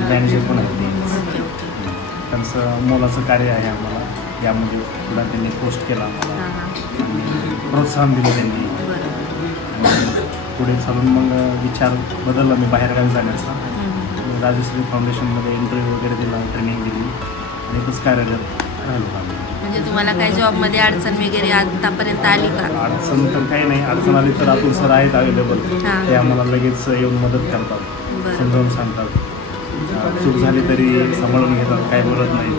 Manager पण आहेत ते. Okay okay. त्यांचं मोलाचं कार्य आहे आम्हाला यामध्ये. पुढे त्यांनी पोस्ट केला आम्हाला हां हां. आणि प्रोत्साहन दिलं त्यांनी. बरोबर. आणि पुढे चालून मग विचार बदलला मी बाहेरगावी जाण्याचा. राजश्री फाउंडेशनमध्ये इंटरव्ह्यू वगैरे दिला, ट्रेनिंग दिली आणि तसं कार्यरत राहिलो आम्ही. म्हणजे तुम्हाला काही जॉबमध्ये अडचण वगैरे आतापर्यंत आली का? अडचण तर काही नाही. अडचण आली तर अतुल सर आहेत अवेलेबल. हां. ते आम्हाला लगेच येऊन मदत करतात, बरं. समजावून सांगतात. चूक झाली तरी सांभाळून घेतात, काय बोलत नाही.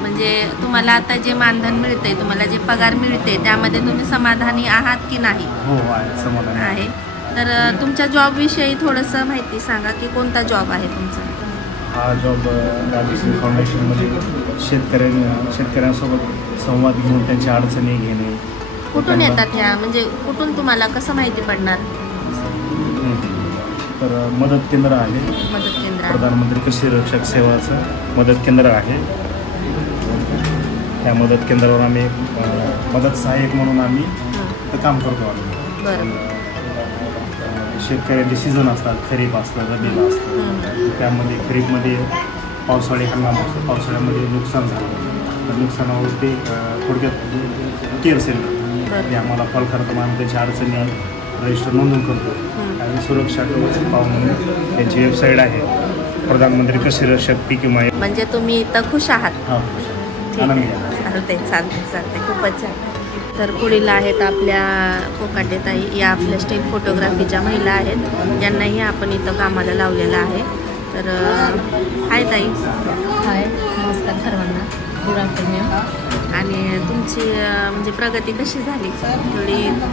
म्हणजे तुम्हाला आता जे मानधन मिळते, तुम्हाला जे पगार मिळते, त्यामध्ये तुम्ही समाधानी आहात की नाही? हो आहे, समाधान आहे. तर तुमच्या जॉबविषयी थोडंसं माहिती सांगा की कोणता जॉब आहे तुमचा? हा जॉब राजश्री फाउंडेशनमध्ये शेतकऱ्यांसोबत संवाद घेऊन त्यांच्या अडचणी घेणे. कुठून येतात ह्या, म्हणजे कुठून तुम्हाला कसं माहिती पडणार? तर मदत केंद्र आहे, मदत केंद्र आहे. प्रधानमंत्री कृषी रक्षक सेवाचं मदत केंद्र आहे. त्या मदत केंद्रावर आम्ही मदत सहाय्यक म्हणून आम्ही तर काम करतो आम्ही. बरं. शेतकऱ्यांचे सीझन असतात, खरीप असतं, रब्बीला असतं. त्यामध्ये खरीपमध्ये पावसाळी हंगाम असतो, पावसाळ्यामध्ये नुकसान झालं तर नुकसानावर ते थोडक्यात केअर सेंटर ते आम्हाला कॉल करतात आणि त्याच्या अडचणी रजिस्टर नोंदवून करतो. आणि सुरक्षा कवच पाहून त्यांची वेबसाईट आहे, प्रधानमंत्री कृषी रक्षक पीक विमा. म्हणजे तुम्ही इथं खुश आहात? हां, आनंदी आहे. चालते खूपच छान. तर पुढील आहेत आपल्या कोकाटेताई, या आपल्या स्टील फोटोग्राफीच्या महिला आहेत, ज्यांनाही आपण इथं कामाला लावलेलं आहे. तर हाय ताई. हाय, नमस्कार सर्वांना, गुड आफ्टरनून. आणि तुमची म्हणजे प्रगती कशी झाली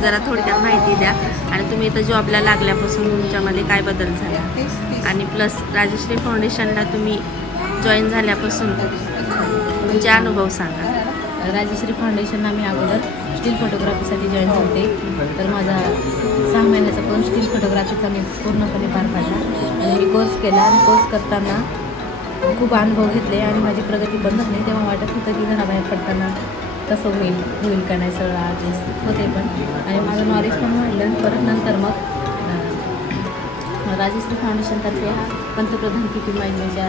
जरा थोडक्यात माहिती द्या. आणि तुम्ही इथं जॉबला लागल्यापासून तुमच्यामध्ये काय बदल झाला, आणि प्लस राजश्री फाउंडेशनला तुम्ही जॉईन झाल्यापासून तुमचे अनुभव सांगा. राजश्री फाउंडेशनला मी अगोदर स्टील फोटोग्राफीसाठी जॉईन होते. तर माझा 6 महिन्याचा कोर्स स्टील फोटोग्राफीचा मी पूर्णपणे पार पाडला आणि मी कोर्स केला. आणि कोर्स करताना खूप अनुभव घेतले आणि माझी प्रगती बनत नाही. तेव्हा वाटत होतं की घराबाहेर पडताना कसं होईल का नाही, सगळं ॲडजस्ट होते पण. आणि माझं नॉलेज पण वाढलं. परत नंतर मग राजश्री फाउंडेशनतर्फे हा पंतप्रधान पीक विमा योजनेच्या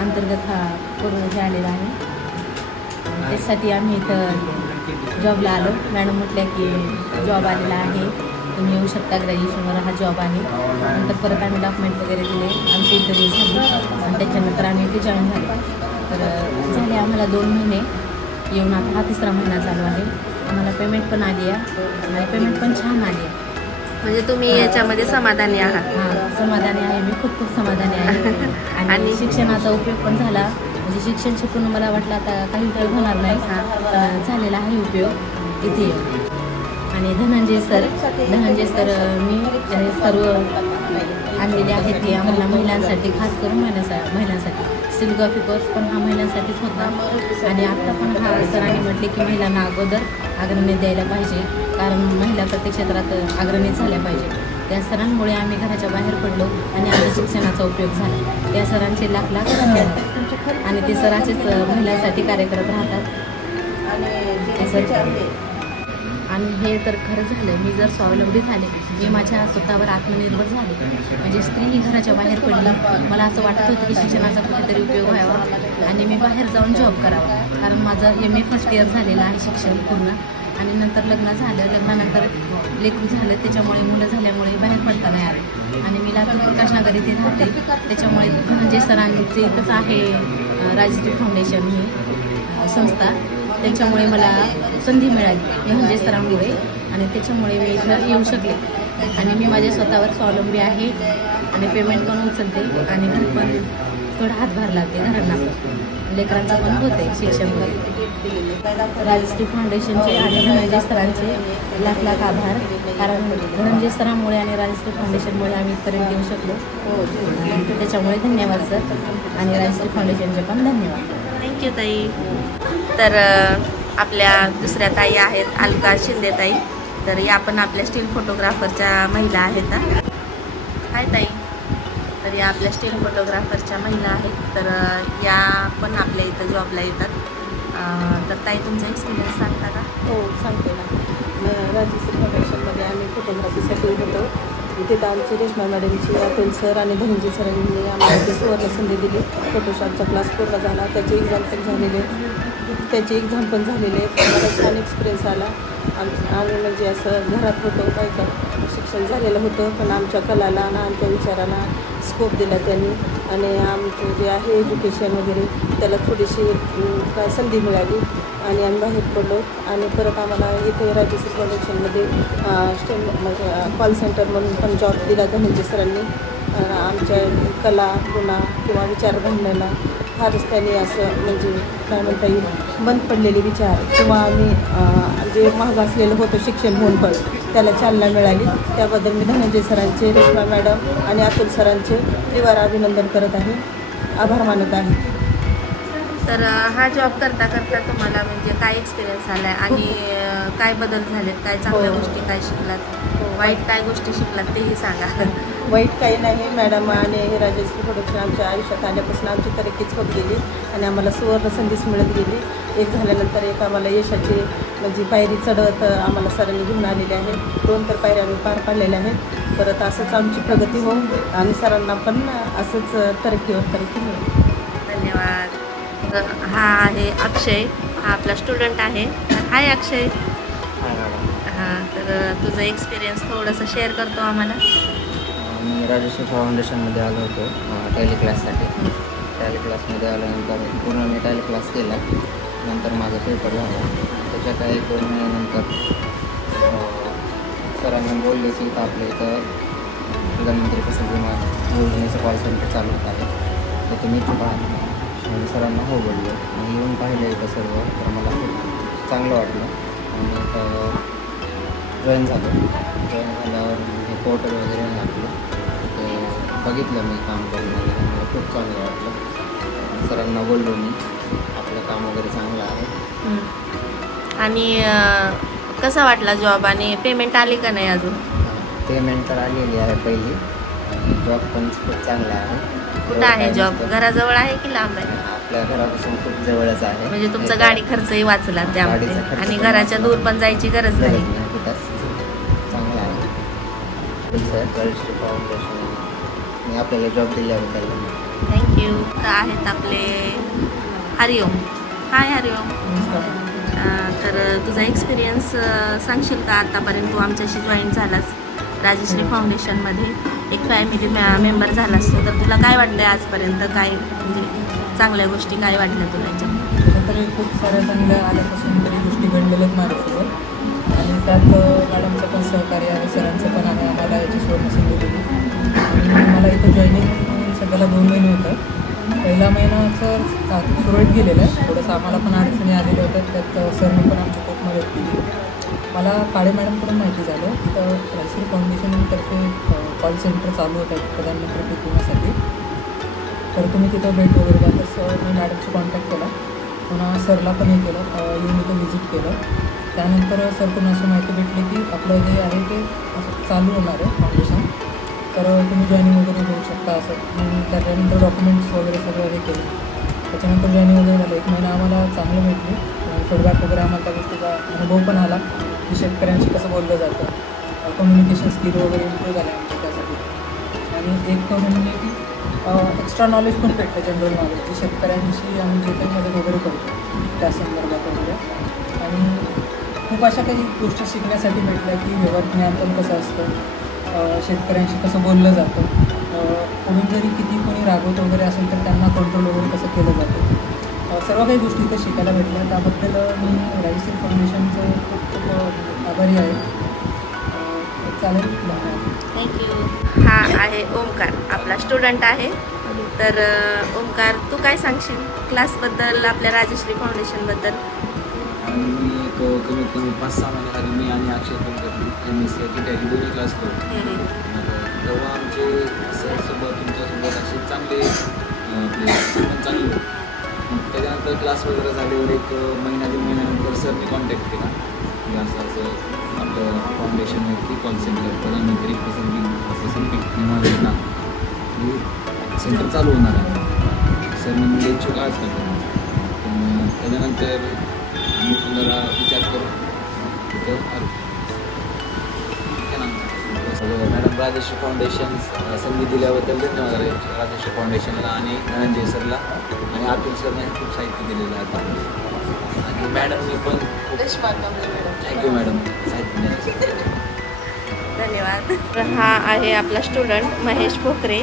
अंतर्गत हा करून हे आलेला आहे. त्यासाठी आम्ही इथं जॉबला आलो. मॅडम म्हटल्या की जॉब आलेला आहे, तुम्ही येऊ शकता, ग्रॅज्युएशनवर हा जॉब आहे. नंतर परत आम्ही डॉक्युमेंट वगैरे दिले, आमची इंटरव्ह्यू झाली आणि त्याच्यानंतर आम्ही इथे जॉईन झालो. तर झाले आम्हाला 2 महिने येऊन, आता हा 3रा महिना चालू आहे. आम्हाला पेमेंट पण आली आहे आणि पेमेंट पण छान आली आहे. म्हणजे तुम्ही याच्यामध्ये समाधानी आहात? हां, समाधानी आहे मी, खूप समाधानी आहे. आणि शिक्षणाचा उपयोग पण झाला. म्हणजे शिक्षण शिकून मला वाटलं आता काही उपयोग होणार नाही, झालेला आहे उपयोग इथे. आणि धनंजय सर मी सर्व आणलेले आहेत हे आम्हाला महिलांसाठी, खास करून महिलांसाठी. स्टीलग्राफी कोर्स पण हा महिलांसाठीच होता. आणि आत्ता पण हा सरांनी म्हटले की महिलांना अगोदर अग्रणी द्यायला पाहिजे, कारण महिला प्रत्येक क्षेत्रात अग्रणी झाल्या पाहिजे. त्या सरांमुळे आम्ही घराच्या बाहेर पडलो आणि आमच्या शिक्षणाचा उपयोग झाला. त्या सरांचे लाख धन्यवाद. आणि ते सराचेच महिलांसाठी कार्य करत राहतात. आणि हे तर खरं झालं, मी जर स्वावलंबी झाले, मी माझ्या स्वतःवर आत्मनिर्भर झाले. म्हणजे स्त्री ही घराच्या बाहेर पडली. मला असं वाटत होतं की शिक्षणाचा कुठेतरी उपयोग व्हावा आणि मी बाहेर जाऊन जॉब करावा, कारण माझं MA फर्स्ट इयर झालेलं आहे शिक्षण पूर्ण. आणि नंतर लग्न झालं, लग्नानंतर लेकरू झालं, त्याच्यामुळे मुलं झाल्यामुळे बाहेर पडता नाही आले. आणि मी लातूर प्रकाशनगर इथे राहते, त्याच्यामुळे म्हणजे सरांचे कसं आहे राजश्री फाउंडेशन ही संस्था, त्याच्यामुळे मला संधी मिळाली म्हणजे सरांमुळे. आणि त्याच्यामुळे मी इथं येऊ शकले. आणि मी माझ्या स्वतःवर स्वावलंबी आहे आणि पेमेंट पण उचलते आणि घर पण थोडा हातभार लागते घरांना पण, लेकरांचं पण होते शिक्षण वगैरे. राजश्री फाउंडेशनचे आणि धनंजय सरांचे लाख आभार, कारण धनंजय सरांमुळे आणि राजश्री फाउंडेशनमुळे आम्ही इथपर्यंत येऊ शकलो. त्याच्यामुळे धन्यवाद सर, आणि राजश्री फाउंडेशनचे पण धन्यवाद. थँक्यू ताई. तर आपल्या दुसऱ्या ताई आहेत अलका शिंदे ताई. तर या पण आपल्या स्टील फोटोग्राफरच्या महिला आहेत. हाय ताई. तर या आपल्या स्टील फोटोग्राफरच्या महिला आहेत. तर या पण आपल्या इथं जॉबला येतात. तर ताई तुमचा एक्सपिरियन्स सांगता का? हो सांगते ना. राजश्री फाउंडेशनमध्ये आम्ही फोटोग्राफीसाठी होतो तिथं आमची रेश्मा मॅडमची अतुल सर आणि धनंजय सरांनी आम्हाला ती सुवर्ण संधी दिली. फोटोशॉपचा क्लास पूर्ण झाला, त्याची एक्झाम पण झालेले मला छान एक्सपिरियन्स आला. आम्ही म्हणजे असं घरात होतो काय का शिक्षण झालेलं होतं, पण आमच्या कलाला आणि आमच्या विचाराला स्कोप दिला त्यांनी आणि आमचं जे आहे एज्युकेशन वगैरे त्याला थोडीशी काय संधी मिळाली आणि आम्ही बाहेर पडलो. आणि परत आम्हाला इथे राजश्री फाउंडेशनमध्ये म्हणजे कॉल सेंटर म्हणून पण जॉब दिला धनंजय सरांनी. आमच्या कला गुन्हा किंवा विचारधारणेला फारच त्यांनी असं म्हणजे काय म्हणता येईल बंद पडलेले विचार किंवा आम्ही जे महाग असलेलं होतं शिक्षण होऊन पण त्याला चालना मिळाली. त्याबद्दल मी धनंजय सरांचे, रेश्मा मॅडम आणि अतुल सरांचे त्रिवार अभिनंदन करत आहे, आभार मानत आहे. तर हा जॉब करता करता तुम्हाला म्हणजे काय एक्सपिरियन्स आला आहे आणि काय बदल झालेत, काय चांगल्या गोष्टी काय शिकलात, वाईट काय गोष्टी शिकलात तेही सांगा. वाईट काही नाही. मॅडम आणि हे राजश्री प्रोडक्शन आमच्या आयुष्यात आल्यापासून आमची तरक्कीच होत गेली आणि आम्हाला सुवर्ण संधीच मिळत गेली. एक झाल्यानंतर एक आम्हाला यशाची म्हणजे पायरी चढवत आम्हाला सरांनी घेऊन आलेली आहे. 2 तर पायऱ्या आम्ही पार पाडलेल्या आहेत. परत असंच आमची प्रगती होऊन आणि सरांना पण असंच तरक्कीवर तरक्की मिळेल. धन्यवाद. हा आहे अक्षय, हा आपला स्टुडंट आहे. हाय अक्षय. हां, तर तुझा एक्सपिरियन्स थोडंसं शेअर करतो आम्हाला. मी राजश्री फाउंडेशनमध्ये आलो होतो टॅली क्लाससाठी. टॅली क्लासमध्ये आल्यानंतर पूर्ण मी टॅली क्लास केला. नंतर माझा पेपर झाला. त्याच्या काही 2 महिन्यानंतर सरांनी बोलले की आपल्या इथं प्रधानमंत्री फसल विमा योजनेचं कॉल सेंटर चालू होत आहे, तर तुम्ही इथं पाहा. आणि सरांना हो बोललो आणि येऊन पाहिलं इथं सर्व, तर मला खूप चांगलं वाटलं आणि जॉईन झाल्यावर हे पोर्टल वगैरे आहे आपलं, ते बघितलं मी काम करून वगैरे, मला खूप चांगलं वाटलं. सरांना बोललो मी आपलं काम वगैरे चांगलं आहे. आणि कसा वाटला जॉब आणि पेमेंट आली का नाही अजून? पेमेंट तर आलेली आहे पहिली आणि जॉब पण खूप चांगला आहे. कुठं आहे जॉब? घराजवळ आहे की लांब आहे? आपल्या घरापासून खूप जवळच आहे. म्हणजे तुमचा गाडी खर्चही वाचला त्यामध्ये आणि घराच्या दूर पण जायची गरज नाही. चांगला आहे. राजश्री फाउंडेशन आपल्याला जॉब दिल्याबद्दल थँक्यू. तर आहेत आपले हरिओम. हाय हरिओम. तर तुझा एक्सपिरियन्स सांगशील का? आतापर्यंत तू आमच्याशी जॉईन झालास राजश्री फाउंडेशनमध्ये, एक फॅमिली मेंबर झालास तू, तर तुला काय वाटलं आजपर्यंत? काय म्हणजे चांगल्या गोष्टी काय वाटल्या तुला याच्यात? तरी खूप साऱ्या चांगल्या आल्यापासून तरी गोष्टी घडलेल्याच माझ्यासोबत आणि त्यात मॅडमचं पण सहकार्य आहे, सरांचं पण आहे. आम्हाला याची सुवर्ण संधी दिली आणि मला इथं जॉईनिंग सध्याला 2 महिने होतं. पहिला महिनाचं सुरळीत गेलेलं आहे. थोडंसं आम्हाला पण अडचणी आलेल्या होत्या, त्यात सरने पण आमची खूप मदत केली. मला काळे मॅडमकडून माहिती झालं तिथं राजश्री फाउंडेशनतर्फे कॉल सेंटर चालू होतं प्रधानमंत्री पीक विम्यासाठी, तर तुम्ही तिथं भेट वगैरे द्या. तसं मी मॅडमशी कॉन्टॅक्ट केला, पुन्हा सरला पण हे केलं, येऊन इथं व्हिजिट केलं. त्यानंतर सरकडून अशी माहिती भेटली की आपलं जे आहे ते असं चालू होणार आहे फाउंडेशन, तर तुम्ही जॉईनिंग वगैरे घेऊ शकता असं. त्याच्यानंतर डॉक्युमेंट्स वगैरे सगळं हे केलं. त्याच्यानंतर जॉईनिंग वगैरे झालं. 1 महिना आम्हाला चांगलं भेटली. फीडबॅक वगैरे आम्हाला त्या गोष्टीचा अनुभव पण आला की शेतकऱ्यांशी कसं बोललं जातं, कम्युनिकेशन स्किल वगैरे इम्प्रूव्ह झाले आमच्या त्यासाठी. आणि एक म्हणजे की एक्स्ट्रा नॉलेज पण भेटतं, जनरल नॉलेज, की शेतकऱ्यांशी आम्ही जे काही मदत वगैरे करतो त्या संदर्भात वगैरे. आणि खूप अशा काही गोष्टी शिकण्यासाठी भेटल्या की व्यवहार ज्ञान पण कसं असतं, शेतकऱ्यांशी कसं बोललं जातं, कोणी जरी किती कोणी रागवत वगैरे असेल तर त्यांना कंट्रोल वगैरे कसं केलं जातं, सर्व काही गोष्टी इथं शिकायला भेटल्या. त्याबद्दल मी राजश्री फाउंडेशनचं खूप खूप आभारी आहे. चालेल, धन्यवाद. थँक्यू. हा आहे ओमकार, आपला स्टुडंट आहे. तर ओमकार, तू काय सांगशील क्लासबद्दल, आपल्या राजश्री फाउंडेशनबद्दल? आणि मी तो कमीत कमी 5-6 महिने आधी मी आणि अक्षय कुलकर्णी MSc टॅली दोन्ही क्लास करू. तेव्हा आमचे सरसोबत तुमच्यासोबत असे चांगले पण चांगले होते. त्याच्यानंतर क्लास वगैरे झाल्यावर 1 महिना-1.5 महिन्यानंतर सरने कॉन्टॅक्ट केला की असं आपलं फाउंडेशन आहे की कॉल सेंटर प्रधानमंत्री फसल पीक विमा योजना ही सेंटर चालू होणार आहे. सर म्हणजे इच्छुक आहात का? त्याच्यानंतर आम्ही पुन्हा विचार करू तिथं आलो. ठीक आहे ना. मॅडम राजश्री फाउंडेशन संधी दिल्याबद्दल धन्यवाद राजश्री फाउंडेशनला आणि धनंजय सरला आणि अतुल सरने खूप साहित्य दिलेलं आहे आता. आणि मॅडमनी पण थँक्यू मॅडम साहित्य देण्यासाठी. धन्यवाद. तर हा आहे आपला स्टुडंट महेश पोखरे.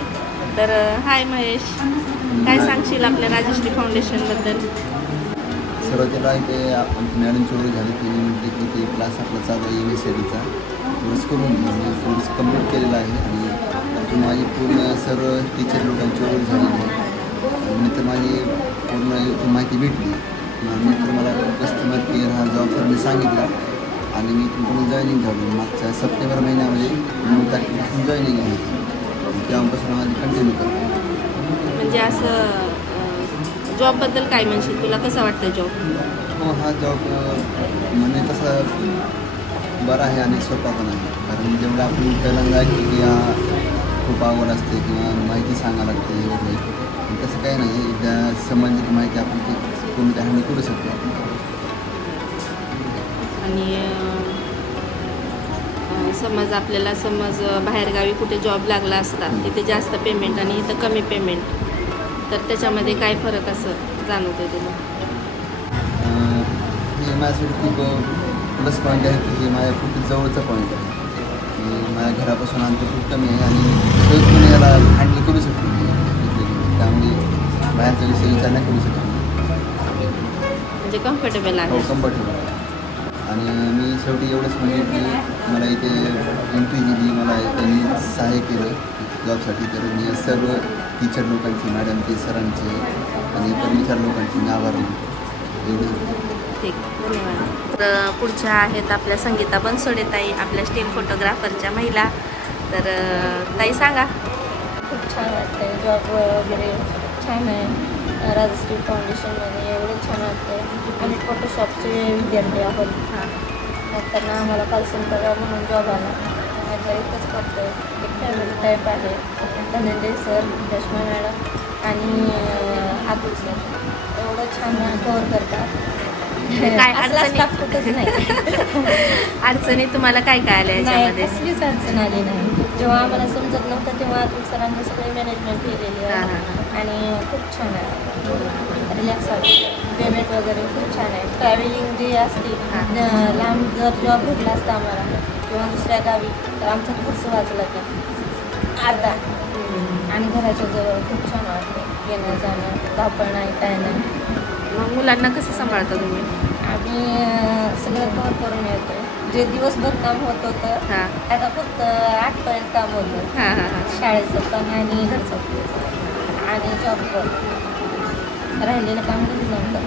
तर हाय महेश, काय सांगशील आपल्या राजश्री फाउंडेशनबद्दल? सुरुवातीला इथे आमची मॅडम चोरी झाली, तिने म्हटली की ते क्लास आपला चालू आहे MSCITचा कोर्स करून मी कोर्स कंप्लीट केलेला आहे. आणि माझी पूर्ण सर्व टीचर लोकांची ओळख झालेली आहे. नंतर माझी पूर्ण इथून माहिती भेटली. नंतर मला कस्टमर केअर हा जॉब सरांनी सांगितला आणि मी इथून जॉईनिंग झालो. मागच्या सप्टेंबर महिन्यामध्ये 9 तारखेपासून जॉईनिंग आहे. तेव्हापासून माझी कंटिन्यू करतो. म्हणजे असं जॉबबद्दल काय म्हणशील, तुला कसं वाटतं जॉब? हो, हा जॉब म्हणजे तसा बरा आहे आणि सोपा पण आहे. कारण जेवढं आपण पहिल्यांदा की हा खूप आवड असते किंवा माहिती सांगायला लागते वगैरे, तसं काही नाही. एकदा संबंधित माहिती आपण ती पूर्ण त्याने करू शकतो. आणि समज बाहेरगावी कुठे जॉब लागला असता, तिथे जास्त पेमेंट आणि इथं कमी पेमेंट, तर त्याच्यामध्ये काय फरक असं जाणवतो तुला? हे माझ्यासाठी खूप प्लस पॉईंट आहे की हे माझ्या खूप जवळचा पॉईंट आहे. माझ्या घरापासून अंतर खूप कमी आहे आणि सहजपणे याला हँडल करू शकतो. त्यामुळे बाहेरचा विषय विचार नाही करू शकतो. म्हणजे कम्फर्टेबल आहे. हो, कम्फर्टेबल. आणि मी शेवटी एवढंच म्हणेन की मला इथे एंट्री दिली, मला त्यांनी सहाय्य केलं जॉबसाठी. तर मी सर्व टीचर लोकांची, मॅडमचे, सरांचे आणि कर्मचारी लोकांचे मी आभार मानतो. एवढं. ठीक, धन्यवाद. तर पुढच्या आहेत आपल्या संगीता बनसोडे ताई, आपल्या स्टील फोटोग्राफरच्या महिला. तर ताई सांगा. खूप छान वाटतं आहे, जॉब वगैरे छान आहे. राजश्री फाउंडेशनमध्ये एवढं छान वाटतं आहे. आम्ही फोटोशॉपचे विद्यार्थी आहोत. त्यांना आम्हाला कॉल सेंटर म्हणून जॉब आला. माझ्या इथंच करतो आहे. एक फॅमिली टाईप आहे. धनंजय सर, रश्मा मॅडम आणि अतुल सर एवढं छान कव्हर करतात. काय अडचणी? स्टाफ कुठंच नाही. अडचणी तुम्हाला काय काय आल्या नाही, याच्यामध्ये? कसलीच अडचण आली नाही. जेव्हा आम्हाला समजत नव्हतं तेव्हा अतुल सरांनी सगळी मॅनेजमेंट केलेली आहे आणि खूप छान आहे. रिलॅक्स वाटतं. पेमेंट वगैरे खूप छान आहे. ट्रॅव्हलिंग जी असते, लांब जर जॉब भेटला असता आम्हाला किंवा दुसऱ्या गावी, तर आमचा खर्च वाचला तर अर्धा. आणि घराच्या जवळ खूप छान वाटतं. येणं जाणं, धावपळ नाही, काय नाही. मग मुलांना कसं सांभाळता तुम्ही? आम्ही सगळं कव्हर करून येतो. जे दिवसभर काम होत होतं आता फक्त 8पर्यंत काम होतं. शाळेचं पण आणि घरचं आणि जॉब पण. राहिलेलं काम घरी नव्हतं.